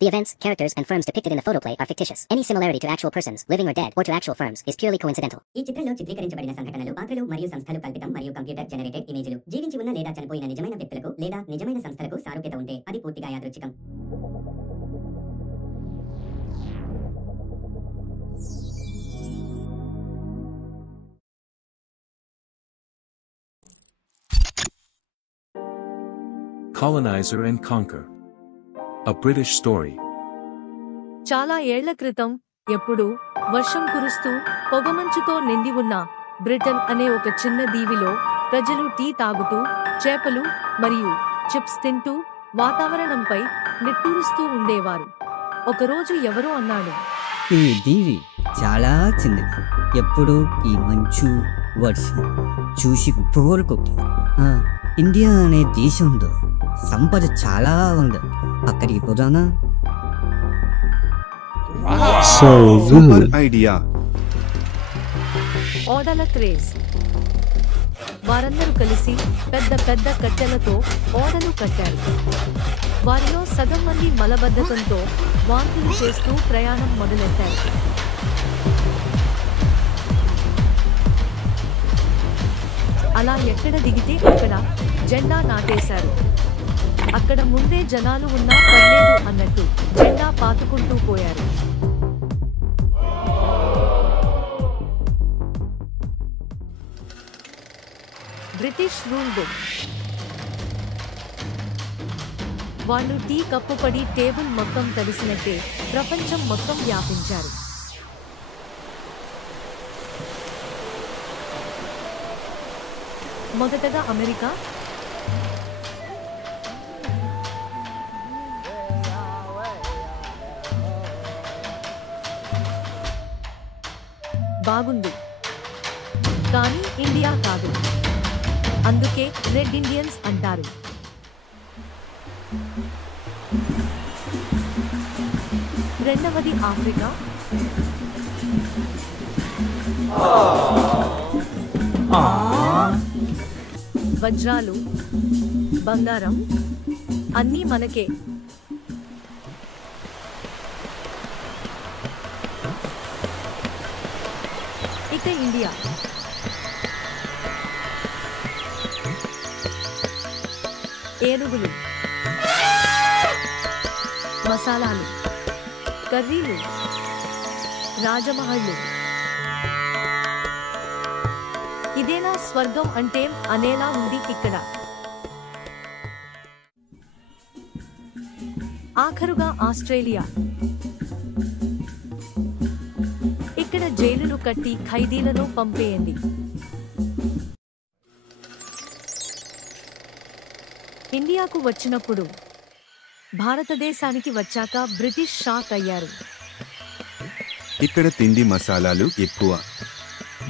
The events, characters, and firms depicted in the photoplay are fictitious. Any similarity to actual persons, living or dead, or to actual firms is purely coincidental. ఈ చిత్రంలో చిత్రీకరించబడిన సంఘటనలు, పాత్రలు మరియు సంస్థలు కల్పితం మరియు computer generated ఇమేజ్లు. జీవించి ఉన్న లేదా చనిపోయిన నిజమైన వ్యక్తులకు లేదా నిజమైన సంస్థలకు సారూప్యత ఉంటే అది పూర్తిగా యాదృచ్ఛికం. Colonizer and Conquer. A British story. చాలా ఏళ్ల క్రితం ఎప్పుడు వర్షం కురుస్తూ పొగమంచుతో నిండి ఉన్న బ్రిటన్ అనే ఒక చిన్న దీవిలో ప్రజలు టీ తాగుతూ చేపలు మరియు చిప్స్ తింటూ వాతావరణంపై నిట్టూరుస్తూ ఉండేవారు. ఒకరోజు ఎవరో అన్నాడు, ఈ దీవి చాలా చిన్నది, ఎప్పుడు ఈ మంచు వర్షం చూసి పోరుకుంది. ఇండియా అనే దేశంలో సంపద చాలా ఉంది, అక్కడికి పోదానా? Super idea. ఓడల క్రేజ్. వారందరూ కలిసి పెద్ద పెద్ద కట్టెలతో ఓడలు కట్టారు. వారిలో సగం మంది మలబద్ధకంతో వాంతులు చేస్తూ ప్రయాణం మొదలెట్టారు. అలా ఎక్కడ దిగితే అక్కడ జెండా నాటేశారు. అక్కడ ముందే జనాలు ఉన్నా పర్లేదు అన్నట్టు జెండా పాతుకుంటూ పోయారు. British rule book. వాళ్ళు టీ కప్పు పడి టేబుల్ మొత్తం తడిసినట్టే ప్రపంచం మొత్తం వ్యాపించారు. మొదటగా అమెరికా, బాగుంది, కానీ ఇండియా కాదు, అందుకే రెడ్ ఇండియన్స్ అంటారు. రెండవది ఆఫ్రికా, వజ్రాలు, బంగారం అన్నీ మనకే. ఇక ఇండియా, ఏనుగులు, మసాలాలు, కర్రీలు, రాజమహళ్ళు. ఇదేనా స్వర్గం అంటే అనేలా ఉంది ఇక్కడ. ఆఖరుగా ఆస్ట్రేలియా. ఇక్కడ జైలులు కట్టి ఖైదీలను పంపేయండి. ఇండియాకు వచ్చినప్పుడు, భారతదేశానికి వచ్చాక బ్రిటిష్ షాక్ అయ్యారు. ఇక్కడ తిండి మసాలాలు ఎక్కువ,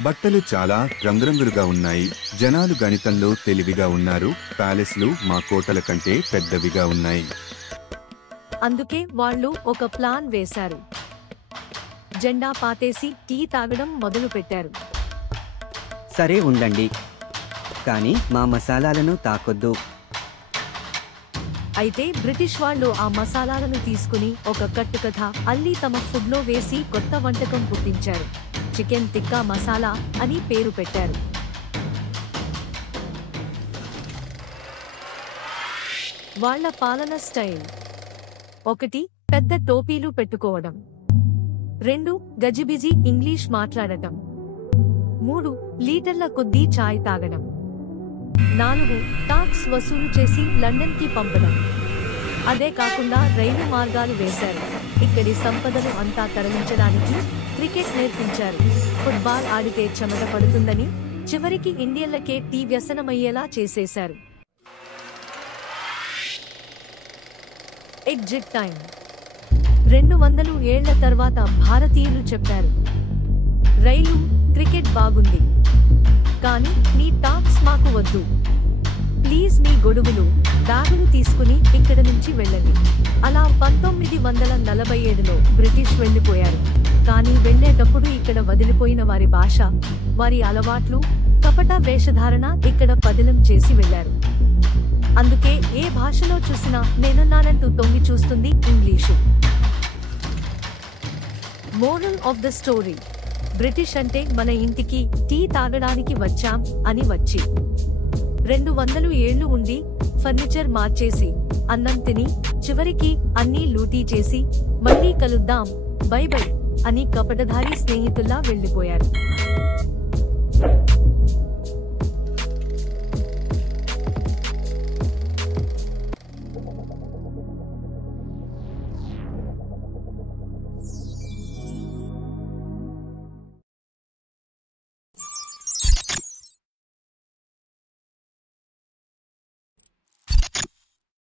బట్టలు చాలా రంగురంగులుగా ఉన్నాయి, జనాలు గణితంలో తెలివిగా ఉన్నారు, ప్యాలెస్లు మా కోటల కంటే పెద్దవిగా ఉన్నాయి. అందుకే వాళ్ళు ఒక ప్లాన్ వేశారు. జెండా పాతేసి టీ తాగడం మొదలు పెట్టారు. సరే ఉండండి, కానీ మా మసాలాలను తాకొద్దు. అయితే బ్రిటిష్ వాళ్ళు ఆ మసాలాలను తీసుకుని ఒక కట్టుకథ అల్లి తమ ఫుడ్లో వేసి కొత్త వంటకం పుట్టించారు. చికెన్ టిక్కా మసాలా అని పేరు పెట్టారు. వాళ్ళ పాలన స్టైల్: 1. పెద్ద టోపీలు పెట్టుకోవడం. 2. గజిబిజి ఇంగ్లీష్ మాట్లాడటం. 3. లీటర్ల కొద్దీ చాయ్ తాగడం. 4. టాక్స్ వసూలు చేసి లండన్ కి పంపడం. అదే కాకుండా రైలు మార్గాలు వేశారు. ఇక్కడి సంపదను అంతా తరలించడానికి క్రికెట్ నేర్పించారు. ఫుట్బాల్ ఆడితే చెమట పడుతుందని చివరికి ఇండియన్లకే టీ వ్యసనమయ్యేలా చేసేశారు. Exit time. 200 ఏళ్ల తర్వాత భారతీయులు చెప్పారు, రైలు, క్రికెట్ బాగుంది, కానీ మీ టాక్స్ మాకు వద్దు. ప్లీజ్ మీ గొడుగులు, బ్యాగులు తీసుకుని ఇక్కడ నుంచి వెళ్ళండి. అలా 1947లో బ్రిటిష్ వెళ్లిపోయారు. కానీ వెళ్లేటప్పుడు ఇక్కడ వదిలిపోయిన వారి భాష, వారి అలవాట్లు, కపట వేషధారణ ఇక్కడ పదిలం చేసి వెళ్లారు. అందుకే ఏ భాషలో చూసినా నేనున్నానంటూ తొంగి చూస్తుంది English. Moral of the story. British అంటే మన ఇంటికి టీ తాగడానికి వచ్చాం అని వచ్చి 200 ఏళ్లు ఉండి ఫర్నిచర్ మార్చేసి అన్నం తిని చివరికి అన్నీ లూటీ చేసి మళ్ళీ కలుద్దాం బై బై అని కపటధారి స్నేహితుల్లా వెళ్లిపోయారు.